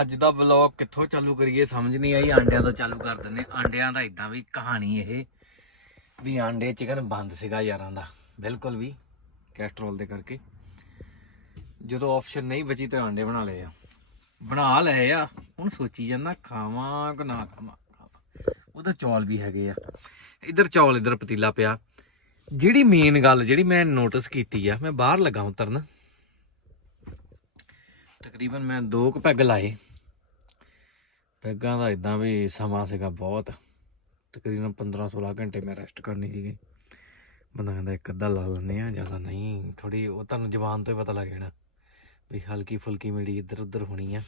ਅੱਜ ਦਾ ਵਲੌਗ ਕਿੱਥੋਂ ਚਾਲੂ ਕਰੀਏ ਸਮਝ ਨਹੀਂ ਆਈ। ਆਂਡਿਆਂ ਤੋਂ ਚਾਲੂ ਕਰ ਦਿੰਨੇ ਆਂਡਿਆਂ ਦਾ ਇਦਾਂ ਵੀ ਕਹਾਣੀ ਇਹ ਵੀ ਆਂਡੇ ਚਿਕਨ ਬੰਦ ਸੀਗਾ ਯਾਰਾਂ ਦਾ। ਬਿਲਕੁਲ ਵੀ ਕੈਸਟਰੋਲ ਦੇ ਕਰਕੇ। ਜਦੋਂ ਆਪਸ਼ਨ ਨਹੀਂ ਬਚੀ ਤਾਂ ਆਂਡੇ ਬਣਾ ਲਏ ਆ। ਬਣਾ ਲਏ ਆ। ਹੁਣ ਸੋਚੀ ਜਾਂਦਾ ਖਾਵਾਂ ਕਿ ਨਾ ਖਾਵਾਂ। ਉਹਦਾ ਚੌਲ ਵੀ ਹੈਗੇ ਆ। ਇੱਧਰ ਚੌਲ, ਇੱਧਰ ਪਤੀਲਾ ਪਿਆ। ਜਿਹੜੀ ਮੇਨ ਗੱਲ ਜਿਹੜੀ ਮੈਂ ਨੋਟਿਸ ਕੀਤੀ ਆ, ਮੈਂ ਬਾਹਰ ਲੱਗਾ ਉਤਰਨ। ਤਕਰੀਬਨ ਮੈਂ ਦੋ ਕੁ ਪੈਗ ਲਾਏ। ਪੈਗਾਂ ਦਾ ਇਦਾਂ ਵੀ ਸਮਾਂ ਸੀਗਾ ਬਹੁਤ। ਤਕਰੀਬਨ 15 16 ਘੰਟੇ ਮੈਂ ਰੈਸਟ ਕਰਨੀ ਸੀਗੀ। ਬੰਦਾ ਕਹਿੰਦਾ ਇੱਕ ਅੱਧਾ ਲਾ ਲੈਂਦੇ ਆ ਜ਼ਿਆਦਾ ਨਹੀਂ ਥੋੜੀ ਉਹ ਤੁਹਾਨੂੰ ਜ਼ਬਾਨ ਤੋਂ ਹੀ ਪਤਾ ਲੱਗ ਜਾਣਾ ਵੀ ਹਲਕੀ ਫੁਲਕੀ ਮੇਰੀ ਇੱਧਰ ਉੱਧਰ ਹੋਣੀ ਆ।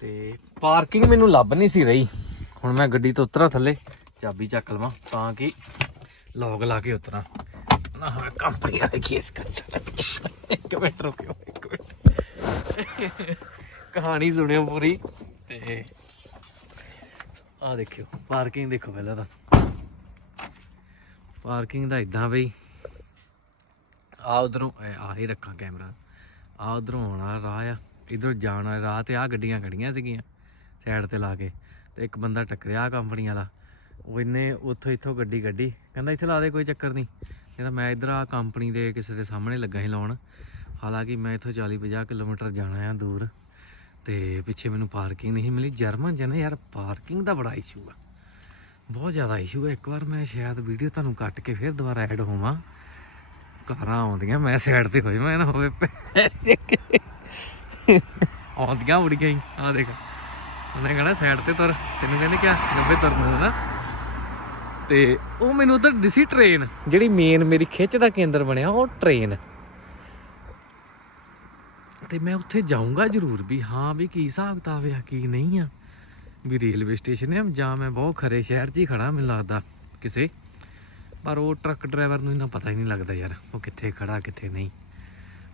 ਤੇ ਪਾਰਕਿੰਗ ਮੈਨੂੰ ਲੱਭ ਨਹੀਂ ਸੀ ਰਹੀ। ਹੁਣ ਮੈਂ ਗੱਡੀ ਤੋਂ ਉਤਰਾਂ ਥੱਲੇ, ਚਾਬੀ ਚੱਕ ਲਵਾਂ ਤਾਂ ਕਿ ਲੌਗ ਲਾ ਕੇ ਉਤਰਾਂ। ਨਾ ਹੋਵੇ ਕੰਪਨੀ ਵਾਲੇ ਕੇਸ ਕਰ ਇੱਕ ਮਿੰਟ ਰੁਕਿਓ। ਇੱਕ ਕਹਾਣੀ ਸੁਣਿਓ ਪੂਰੀ ਤੇ ਆ ਦੇਖਿਓ, ਪਾਰਕਿੰਗ ਦੇਖੋ ਪਹਿਲਾਂ ਤਾਂ। ਪਾਰਕਿੰਗ ਦਾ ਇਦਾਂ ਬਈ ਆ ਉਧਰੋਂ ਆ ਹੀ ਰੱਖਾਂ ਕੈਮਰਾ। ਆ ਉਧਰੋਂ ਆਉਣਾ ਰਾਹ ਆ, ਇਧਰ ਜਾਣਾ ਰਾਹ ਤੇ ਆ ਗੱਡੀਆਂ ਖੜੀਆਂ ਸੀਗੀਆਂ ਸਾਈਡ ਤੇ ਲਾ ਕੇ ਤੇ ਇੱਕ ਬੰਦਾ ਟੱਕਰਿਆ ਕੰਪਨੀ ਵਾਲਾ। ਉਹ ਇਹਨੇ ਉੱਥੋਂ ਇੱਥੋਂ ਗੱਡੀ ਗੱਡੀ ਕਹਿੰਦਾ, ਇੱਥੇ ਲਾ ਦੇ, ਕੋਈ ਚੱਕਰ ਨਹੀਂ। ਕਹਿੰਦਾ, ਮੈਂ ਇਧਰ ਆ ਕੰਪਨੀ ਦੇ ਕਿਸੇ ਦੇ ਸਾਹਮਣੇ ਲੱਗਾ ਸੀ ਲਾਉਣ। ਹਾਲਾਂਕਿ ਮੈਂ ਇੱਥੋਂ 40 50 ਕਿਲੋਮੀਟਰ ਜਾਣਾ ਆ ਦੂਰ ਤੇ ਪਿੱਛੇ ਮੈਨੂੰ ਪਾਰਕਿੰਗ ਨਹੀਂ ਮਿਲੀ। ਜਰਮਨ ਚ ਯਾਰ ਪਾਰਕਿੰਗ ਦਾ ਬੜਾ ਇਸ਼ੂ ਆ। ਬਹੁਤ ਜ਼ਿਆਦਾ ਇਸ਼ੂ ਹੈ ਇੱਕ ਵਾਰ ਮੈਂ ਸ਼ਾਇਦ ਵੀਡੀਓ ਤੁਹਾਨੂੰ ਕੱਟ ਕੇ ਫਿਰ ਦੁਬਾਰਾ ਐਡ ਹੋਵਾਂ। ਕਾਰਾਂ ਆਉਂਦੀਆਂ, ਮੈਂ ਸਾਈਡ ਤੇ ਹੋਈ ਮੈਂ ਨਾ ਹੋਵੇ ਆਉਂਦੀਆਂ ਉੜ ਗਈ ਆ ਦੇਖ। ਉਹਨੇ ਕਹਣਾ ਸਾਈਡ ਤੇ ਤੁਰ। ਤੈਨੂੰ ਕਹਿੰਦੇ ਕਿਆ? ਗੱਬੇ ਤੁਰਨਾ ਨਾ। ਤੇ ਉਹ ਮੈਨੂੰ ਉਧਰ ਦਿਸੀ ਟ੍ਰੇਨ ਜਿਹੜੀ ਮੇਨ ਮੇਰੀ ਖਿੱਚ ਦਾ ਕੇਂਦਰ ਬਣਿਆ, ਉਹ ਟ੍ਰੇਨ ਤੇ ਮੈਂ ਉੱਥੇ ਜਾਊਂਗਾ ਜ਼ਰੂਰ ਵੀ ਹਾਂ ਵੀ ਕੀ ਹਿਸਾਬ ਕਿਤਾਬ ਆ, ਕੀ ਨਹੀਂ ਆ। ਵੀ ਰੇਲਵੇ ਸਟੇਸ਼ਨ ਹੈ ਜਾਂ ਮੈਂ ਬਹੁਤ ਖਰੇ ਸ਼ਹਿਰ 'ਚ ਹੀ ਖੜਾ ਮੈਨੂੰ ਲੱਗਦਾ ਕਿਸੇ। ਪਰ ਉਹ ਟਰੱਕ ਡਰਾਈਵਰ ਨੂੰ ਇਹਨਾਂ ਪਤਾ ਹੀ ਨਹੀਂ ਲੱਗਦਾ ਯਾਰ, ਉਹ ਕਿੱਥੇ ਖੜਾ ਕਿੱਥੇ ਨਹੀਂ।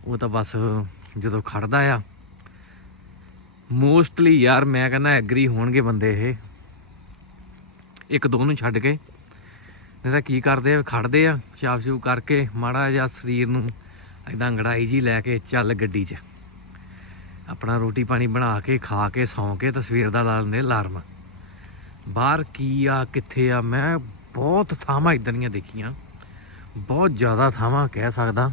ਉਹ ਤਾਂ ਬਸ ਜਦੋਂ ਖੜਦਾ ਆ ਮੋਸਟਲੀ ਯਾਰ ਮੈਂ ਕਹਿੰਦਾ ਐਗਰੀ ਹੋਣਗੇ ਬੰਦੇ ਇਹ। ਇੱਕ ਦੋ ਨੂੰ ਛੱਡ ਕੇ, ਨਹੀਂ ਤਾਂ ਕੀ ਕਰਦੇ ਆ ਖੜਦੇ ਆ ਛਾਪ ਛੂਪ ਕਰਕੇ ਮਾੜਾ ਜਿਹਾ ਸਰੀਰ ਨੂੰ ਐਦਾਂ ਅੰਗੜਾਈ ਜੀ ਲੈ ਕੇ ਚੱਲ ਗੱਡੀ 'ਚ। ਆਪਣਾ ਰੋਟੀ ਪਾਣੀ ਬਣਾ ਕੇ, ਖਾ ਕੇ, ਸੌਂ ਕੇ ਤਸਵੀਰ ਦਾ ਲਾ ਲੈਂਦੇ ਅਲਾਰਮ। ਬਾਹਰ ਕੀ ਆ, ਕਿੱਥੇ ਆ, ਮੈਂ ਬਹੁਤ ਥਾਵਾਂ ਇਦਾਂ ਦੀਆਂ ਦੇਖੀਆਂ। ਬਹੁਤ ਜ਼ਿਆਦਾ ਥਾਵਾਂ ਕਹਿ ਸਕਦਾ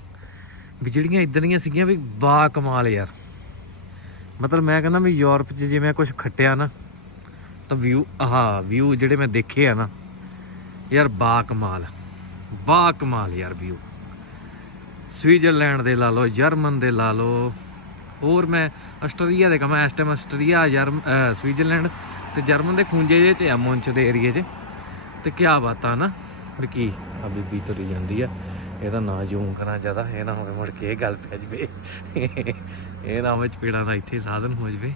ਵੀ ਜਿਹੜੀਆਂ ਇਦਾਂ ਦੀਆਂ ਸੀਗੀਆਂ ਵੀ ਬਾ ਕਮਾਲ ਯਾਰ। ਮਤਲਬ ਮੈਂ ਕਹਿੰਦਾ ਵੀ ਯੂਰਪ 'ਚ ਜੇ ਮੈਂ ਕੁਝ ਖੱਟਿਆ ਨਾ, ਤਾਂ ਵਿਊ ਆਹ ਵਿਊ ਜਿਹੜੇ ਮੈਂ ਦੇਖੇ ਆ ਨਾ, ਯਾਰ ਬਾ ਕਮਾਲ ਬਾ ਕਮਾਲ ਯਾਰ ਵਿਊ ਸਵਿਟਜ਼ਰਲੈਂਡ ਦੇ ਲਾ ਲਓ, ਜਰਮਨ ਦੇ ਲਾ ਲਓ ਹੋਰ ਮੈਂ ਆਸਟਰੀਆ ਦੇ ਕਮਾ ਇਸ ਟਾਈਮ ਆਸਟਰੀਆ ਜਰਮ ਸਵਿਟਜ਼ਰਲੈਂਡ ਤੇ ਜਰਮਨ ਦੇ ਖੂੰਜੇ ਜੇ ਚ ਆ, ਮੁੰਚ ਦੇ ਏਰੀਏ 'ਚ। ਤੇ ਕੀ ਬਾਤਾਂ ਨਾ, ਵੀ ਕੀ ਆ ਬੀਬੀ ਤੁਰੀ ਜਾਂਦੀ ਆ। ਇਹਦਾ ਨਾਂ ਜੂਮ ਕਰਾਂ ਜ਼ਿਆਦਾ, ਇਹ ਨਾ ਹੋਵੇ ਮੁੜ ਕੇ ਇਹ ਗੱਲ ਪੈ ਜਵੇ। ਇਹ ਨਾ ਹੋਵੇ ਚਪੇੜਾਂ ਦਾ ਇੱਥੇ ਸਾਧਨ ਹੋ ਜਵੇ।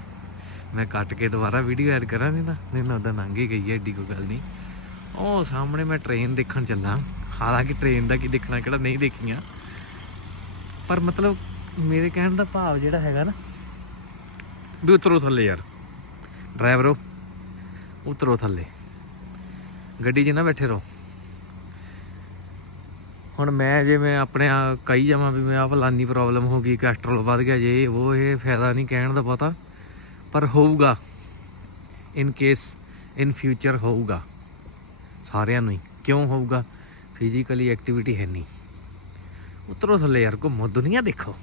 ਮੈਂ ਕੱਟ ਕੇ ਦੁਬਾਰਾ ਵੀਡੀਓ ਐਡ ਕਰਾਂ ਨਹੀਂ ਤਾਂ ਨਹੀਂ ਨਾ ਉਹਦਾ ਲੰਘ ਹੀ ਗਈ ਹੈ ਏਡੀ ਕੋਈ ਗੱਲ ਨਹੀਂ। ਉਹ ਸਾਹਮਣੇ ਮੈਂ ਟ੍ਰੇਨ ਦੇਖਣ ਚੱਲਾਂ। ਹਾਲਾਂਕਿ ਟ੍ਰੇਨ ਦਾ ਕੀ ਦੇਖਣਾ, ਕਿਹੜਾ ਨਹੀਂ ਦੇਖੀਆਂ। ਪਰ ਮਤਲਬ ਮੇਰੇ ਕਹਿਣ ਦਾ ਭਾਵ ਜਿਹੜਾ ਹੈਗਾ ਨਾ, ਵੀ ਉਤਰੋ ਥੱਲੇ ਯਾਰ। ਡਰਾਈਵਰੋ, ਉਤਰੋ ਥੱਲੇ। ਗੱਡੀ 'ਚ ਨਾ ਬੈਠੇ ਰਹੋ। ਹੁਣ ਮੈਂ ਜੇ ਮੈਂ ਆਪਣੇ ਆ ਕਹੀ ਜਾਵਾਂ ਵੀ ਮੈਂ ਆ ਫਲਾਨੀ ਪ੍ਰੋਬਲਮ ਹੋ ਗਈ ਕੈਸਟਰੋਲ ਵੱਧ ਗਿਆ ਜੇ, ਉਹ ਇਹ ਫਾਇਦਾ ਨਹੀਂ ਕਹਿਣ ਦਾ ਪਤਾ ਪਰ ਹੋਊਗਾ। ਇਨ ਕੇਸ ਇਨ ਫਿਊਚਰ ਹੋਊਗਾ। ਸਾਰਿਆਂ ਨੂੰ ਹੀ। ਕਿਉਂ ਹੋਊਗਾ? ਫਿਜ਼ੀਕਲੀ ਐਕਟੀਵਿਟੀ ਹੈ ਨਹੀਂ। ਉਤਰੋ ਥੱਲੇ ਯਾਰ, ਘੁੰਮੋ। ਦੁਨੀਆ ਦੇਖੋ।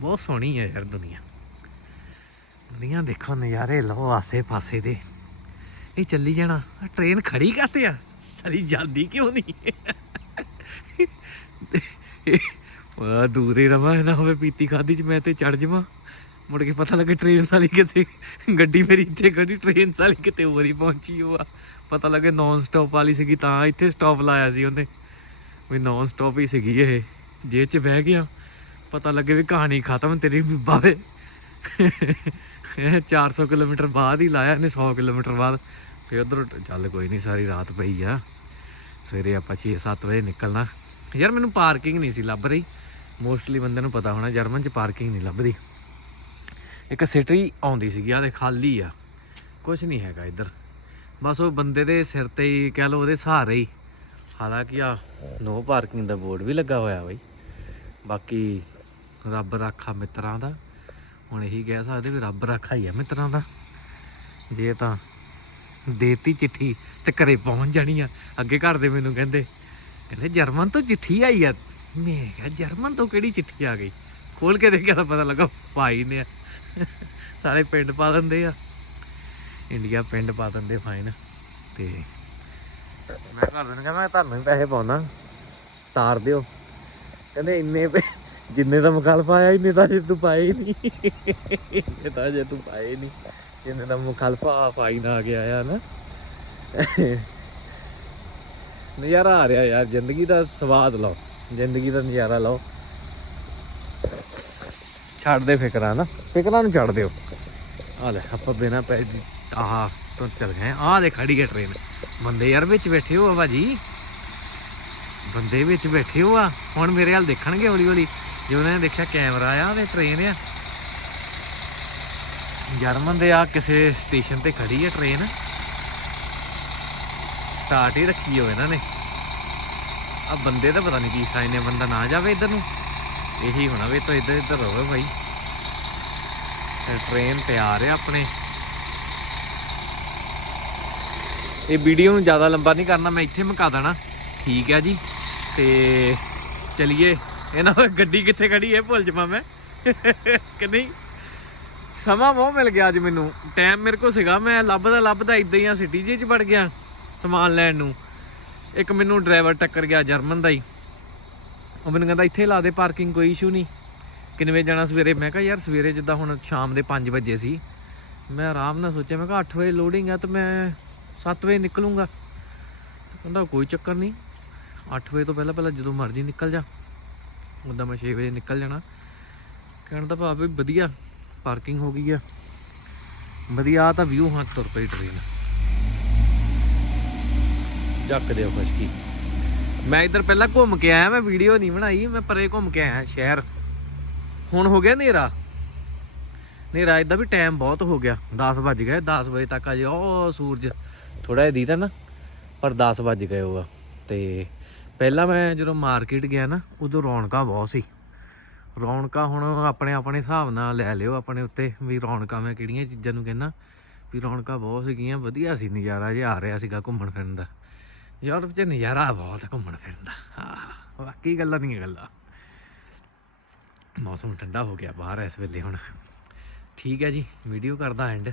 ਬਹੁਤ ਸੋਹਣੀ ਹੈ ਯਾਰ ਦੁਨੀਆ। ਦੁਨੀਆ ਦੇਖੋ, ਨਜ਼ਾਰੇ ਲਓ ਆਸੇ ਪਾਸੇ ਦੇ। ਇਹ ਚੱਲੀ ਜਾਣਾ। ਟ੍ਰੇਨ ਖੜੀ ਕਰਤੇ ਆ? ਸਾਰੀ ਜਾਂਦੀ ਕਿਉਂ ਨਹੀਂ? ਵਾ ਦੂਰੇ ਰਵਾਂ, ਨਾ ਹੋਵੇ ਪੀਤੀ ਖਾਦੀ ਚ ਮੈਂ ਤੇ ਚੜ ਜਾਵਾਂ। ਮੁੜ ਕੇ ਪਤਾ ਲੱਗੇ ਟ੍ਰੇਨ ਸਾਲੀ ਕਿਤੇ ਗੱਡੀ ਮੇਰੀ ਇੱਥੇ ਖੜੀ ਟ੍ਰੇਨ ਸਾਲੀ ਕਿਤੇ ਹੋਰ ਹੀ ਪਹੁੰਚੀ ਹੋਆ ਪਤਾ ਲੱਗੇ ਨਾਨ ਸਟਾਪ ਵਾਲੀ ਸੀਗੀ, ਤਾਂ ਇੱਥੇ ਸਟਾਪ ਲਾਇਆ ਸੀ ਉਹਨੇ। ਵੀ ਨਾਨ ਸਟਾਪ ਹੀ ਸੀਗੀ ਇਹ। ਜੇ ਚ ਬਹਿ ਗਿਆ। ਪਤਾ ਲੱਗੇ ਵੀ ਕਹਾਣੀ ਖਤਮ, ਤੇਰੀ ਬਾਵੇ 400 ਕਿਲੋਮੀਟਰ ਬਾਅਦ ਹੀ ਲਾਇਆ ਇਹਨੇ 100 ਕਿਲੋਮੀਟਰ ਬਾਅਦ। ਫਿਰ ਉਧਰ ਚੱਲ ਕੋਈ ਨਹੀਂ ਸਾਰੀ ਰਾਤ ਪਈ ਆ। ਸਵੇਰੇ ਆਪਾਂ 6-7 ਵਜੇ ਨਿਕਲਣਾ। ਯਾਰ ਮੈਨੂੰ ਪਾਰਕਿੰਗ ਨਹੀਂ ਸੀ ਲੱਭ ਰਹੀ। ਮੋਸਟਲੀ ਬੰਦੇ ਨੂੰ ਪਤਾ ਹੋਣਾ, ਜਰਮਨ 'ਚ ਪਾਰਕਿੰਗ ਨਹੀਂ ਲੱਭਦੀ। ਇੱਕ ਸਿਟੀ ਆਉਂਦੀ ਸੀਗੀ ਆ ਦੇ ਖਾਲੀ ਆ। ਕੁਝ ਨਹੀਂ ਹੈਗਾ ਇੱਧਰ। ਬਸ ਉਹ ਬੰਦੇ ਦੇ ਸਿਰ ਤੇ ਹੀ, ਕਹਿ ਲਓ ਉਹਦੇ ਸਹਾਰੇ ਹੀ। ਹਾਲਾਂਕਿ ਆ ਨੋ ਪਾਰਕਿੰਗ ਦਾ ਬੋਰਡ ਵੀ ਲੱਗਾ ਹੋਇਆ ਬਈ। ਬਾਕੀ ਰੱਬ ਰਾਖਾ ਮਿੱਤਰਾਂ ਦਾ। ਹੁਣ ਇਹੀ ਕਹਿ ਸਕਦੇ ਵੀ ਰੱਬ ਰੱਖਾ ਹੀ ਆ ਮਿੱਤਰਾਂ ਦਾ। ਜੇ ਤਾਂ ਦੇਤੀ ਚਿੱਠੀ ਤੇ ਘਰੇ ਪਹੁੰਚ ਜਾਣੀ ਆ। ਅੱਗੇ ਘਰ ਦੇ ਮੈਨੂੰ ਕਹਿੰਦੇ ਕਹਿੰਦੇ ਜਰਮਨ ਤੋਂ ਚਿੱਠੀ ਆਈ ਆ। ਮੈਂ ਕਿਹਾ, ਜਰਮਨ ਤੋਂ ਕਿਹੜੀ ਚਿੱਠੀ ਆ ਗਈ? ਖੋਲ ਕੇ ਦੇਖਿਆ ਤਾਂ ਪਤਾ ਲੱਗਾ ਭਾਈ ਨੇ ਸਾਰੇ ਪਿੰਡ ਪਾ ਦਿੰਦੇ ਆ। ਇੰਡੀਆ ਪਿੰਡ ਪਾ ਦਿੰਦੇ ਫਾਈਨ ਤੇ ਮੈਂ ਘਰ ਦੇ ਨੂੰ ਕਹਿੰਦਾ, ਮੈਂ ਤੁਹਾਨੂੰ ਹੀ ਪੈਸੇ ਪਾਉਣਾ। ਤਾਰ ਦਿਓ। ਕਹਿੰਦੇ ਇੰਨੇ ਪੈ- ਜਿੰਨੇ ਦਾ ਮੁਖਾਲਫ ਆਇਆ, ਇੰਨੇ ਤਾਂ ਜੇ ਤੂੰ ਪਾਏ ਹੀ ਨਹੀਂ ਇਹ ਤਾਂ ਜੇ ਤੂੰ ਪਾਏ ਹੀ ਨਹੀਂ ਜਿੰਨੇ ਦਾ ਮੁਖਾਲਫਾ ਪਾਈ ਨਾ ਗਿਆ ਆ ਨਾ। ਨਜ਼ਾਰਾ ਆ ਰਿਹਾ ਯਾਰ, ਜ਼ਿੰਦਗੀ ਦਾ ਸਵਾਦ ਲਓ, ਜ਼ਿੰਦਗੀ ਦਾ ਨਜ਼ਾਰਾ ਲਓ। ਛੱਡ ਦੇ ਫਿਕਰਾਂ ਨਾ, ਫਿਕਰਾਂ ਨੂੰ ਛੱਡ ਦਿਓ। ਆ ਲੈ, ਆਪਾਂ ਬਿਨਾ ਪੈ ਆਹ, ਤੋਂ ਚੱਲ ਗਏ ਆਹ ਦੇ ਖੜੀ ਹੈ ਟ੍ਰੇਨ ਬੰਦੇ ਯਾਰ ਵਿੱਚ ਬੈਠੇ ਹੋ ਆ ਭਾਜੀ ਬੰਦੇ ਵਿੱਚ ਬੈਠੇ ਹੋ ਆ? ਹੁਣ ਮੇਰੇ ਵੱਲ ਦੇਖਣਗੇ ਹੌਲੀ ਹੌਲੀ। ਜੇ ਉਹਨਾਂ ਨੇ ਦੇਖਿਆ ਕੈਮਰਾ ਆ ਤੇ ਟ੍ਰੇਨ ਆ। ਜਰਮਨ ਦੇ ਆ ਕਿਸੇ ਸਟੇਸ਼ਨ ਤੇ ਖੜੀ ਆ ਟ੍ਰੇਨ ਸਟਾਰਟ ਹੀ ਰੱਖੀ ਹੋ ਇਹਨਾਂ ਨੇ। ਆ ਬੰਦੇ ਦਾ ਪਤਾ ਨਹੀਂ ਕੀ ਸਾਈਨ ਨੇ ਬੰਦਾ ਨਾ ਜਾਵੇ ਇੱਧਰ ਨੂੰ। ਇਹੀ ਹੋਣਾ ਵੀ ਤਾਂ ਇੱਧਰ ਇੱਧਰ ਹੋਵੇ ਭਾਈ। ਟ੍ਰੇਨ ਤਿਆਰ ਆ ਆਪਣੇ। ਇਹ ਵੀਡੀਓ ਨੂੰ ਜ਼ਿਆਦਾ ਲੰਬਾ ਨਹੀਂ ਕਰਨਾ, ਮੈਂ ਇੱਥੇ ਮੁਕਾ ਦੇਣਾ। ਠੀਕ ਹੈ ਜੀ। ਤੇ ਚਲਿਏ। ਇਹਨਾਂ ਗੱਡੀ ਕਿੱਥੇ ਖੜੀ ਹੈ? ਭੁੱਲ ਜਾਵਾਂ ਮੈਂ। ਕਿ ਨਹੀਂ? ਸਮਾਂ ਬਹੁਤ ਮਿਲ ਗਿਆ ਅੱਜ ਮੈਨੂੰ। ਟਾਈਮ ਮੇਰੇ ਕੋਲ ਸੀਗਾ। ਮੈਂ ਲੱਭਦਾ ਲੱਭਦਾ ਇਦਾਂ ਹੀ ਆ ਸਿਟੀ ਜੇ ਚ ਵੜ ਗਿਆ ਸਮਾਨ ਲੈਣ ਨੂੰ। ਇੱਕ ਮੈਨੂੰ ਡਰਾਈਵਰ ਟੱਕਰ ਗਿਆ ਜਰਮਨ ਦਾ ਹੀ। ਉਹ ਮੈਨੂੰ ਕਹਿੰਦਾ, ਇੱਥੇ ਲਾ ਦੇ ਪਾਰਕਿੰਗ ਕੋਈ ਇਸ਼ੂ ਨਹੀਂ। ਕਿੰਨੇ ਵਜੇ ਜਾਣਾ ਸਵੇਰੇ? ਮੈਂ ਕਿਹਾ, ਯਾਰ ਸਵੇਰੇ ਜਿੱਦਾਂ ਹੁਣ ਸ਼ਾਮ ਦੇ 5 ਵਜੇ ਸੀ। ਮੈਂ ਆਰਾਮ ਨਾਲ ਸੋਚਿਆ, ਮੈਂ ਕਿਹਾ 8 ਵਜੇ ਲੋਡਿੰਗ ਆ ਤੇ ਮੈਂ 7 ਵਜੇ ਨਿਕਲੂੰਗਾ। ਕਹਿੰਦਾ, ਕੋਈ ਚੱਕਰ ਨਹੀਂ। 8 ਵਜੇ ਤੋਂ ਪਹਿਲਾਂ ਪਹਿਲਾਂ ਜਦੋਂ ਮਰਜ਼ੀ ਨਿਕਲ ਜਾ। ਉਦਾਂ ਮੈਂ 6 ਵਜੇ ਨਿਕਲ ਜਾਣਾ। ਕਹਿਣ ਦਾ ਭਾਵ ਵੀ ਵਧੀਆ ਪਾਰਕਿੰਗ ਹੋ ਗਈ ਆ। ਵਧੀਆ ਆ ਤਾਂ ਵਿਊ ਹਾਂ, ਤੁਰ ਪਈ ਟ੍ਰੇਨ ਜੱਕ ਦਿਓ ਖੁਸ਼ਕੀ। ਮੈਂ ਇੱਧਰ ਪਹਿਲਾਂ ਘੁੰਮ ਕੇ ਆਇਆ, ਮੈਂ ਵੀਡੀਓ ਨਹੀਂ ਬਣਾਈ, ਮੈਂ ਪਰੇ ਘੁੰਮ ਕੇ ਆਇਆ ਸ਼ਹਿਰ। ਹੁਣ ਹੋ ਗਿਆ ਹਨੇਰਾ। ਹਨੇਰਾ ਇਦਾਂ ਵੀ ਟਾਈਮ ਬਹੁਤ ਹੋ ਗਿਆ। 10 ਵਜ ਗਏ 10 ਵਜੇ ਤੱਕ ਅਜੇ ਉਹ ਸੂਰਜ ਥੋੜਾ ਜਿਹਾ ਦੀਦਾ ਨਾ, ਪਰ 10 ਵੱਜ ਗਏ ਉਹ। ਆ ਤੇ ਪਹਿਲਾਂ ਮੈਂ ਜਦੋਂ ਮਾਰਕੀਟ ਗਿਆ ਨਾ, ਉਦੋਂ ਰੌਣਕਾਂ ਬਹੁਤ ਸੀ। ਰੌਣਕਾਂ ਹੁਣ ਆਪਣੇ ਆਪਣੇ ਹਿਸਾਬ ਨਾਲ ਲੈ ਲਿਓ ਆਪਣੇ ਉੱਤੇ ਵੀ ਰੌਣਕਾਂ ਮੈਂ ਕਿਹੜੀਆਂ ਚੀਜ਼ਾਂ ਨੂੰ ਕਹਿੰਦਾ, ਵੀ ਰੌਣਕਾਂ ਬਹੁਤ ਸੀਗੀਆਂ, ਵਧੀਆ ਸੀ ਨਜ਼ਾਰਾ ਜਿਹਾ ਆ ਰਿਹਾ ਸੀਗਾ ਘੁੰਮਣ ਫਿਰਨ ਦਾ। ਯੂਰਪ 'ਚ ਨਜ਼ਾਰਾ ਬਹੁਤ ਘੁੰਮਣ ਫਿਰਨ ਦਾ। ਹਾਂ ਬਾਕੀ ਗੱਲਾਂ ਨਹੀਂ ਗੱਲਾਂ। ਮੌਸਮ ਠੰਡਾ ਹੋ ਗਿਆ ਬਾਹਰ ਇਸ ਵੇਲੇ ਹੁਣ। ਠੀਕ ਹੈ ਜੀ ਵੀਡੀਓ ਕਰਦਾ ਐਂਡ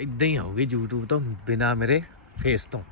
ਇਦਾਂ ਹੀ ਆਊਗੀ YouTube ਤੋਂ ਬਿਨਾ ਮੇਰੇ ਫੇਸ ਤੋਂ।